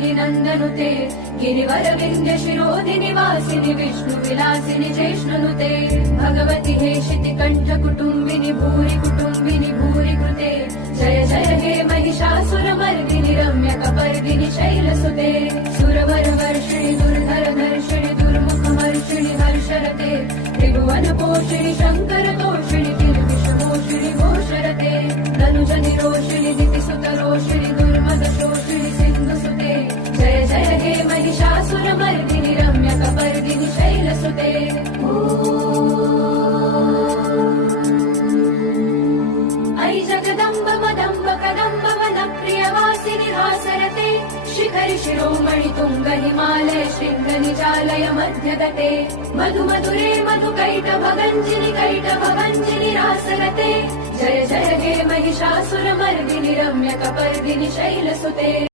सुरवर्धिनि नन्दनुते गिरिवरविन्द्य शिरोधिनि वासिनि विष्णुविलासिनि जैष्णुनुते भगवति हेशिति कण्ठ कुटुम्बिनि भूरि कुटुम्बिनि भूरि कृते जय जय हे महिषासुरमर्दिनि रम्यकपर्दिनि शैलसुते सुरवरवर्षिणि दुर्धर धर्षिणि दुर्मुखमर्षिणि हर्षरते त्रिभुवनपोषिणि शङ्करतोषिणि किल्बिषमोषिणि घोषरते धनुजनिरोषिणि दितिसुतरोषिणि दुर्मदशोषिणि सिन्धुसुते जय जय हे महिषासुरमर्दिनि रम्यकपर्दिनि शैलसुते अयि जगदम्ब मदम्ब कदम्ब वनप्रियवासिनि हासरते शिखरि शिरोमणि तुङ्ग हिमालय शृङ्ग निजालय मध्यगते मधु मधुरे मधुकैटभगञ्जिनि कैटभगञ्जिनि रासरते जय जय हे महिषासुरमर्दिनि रम्यकपर्दिनि शैलसुते।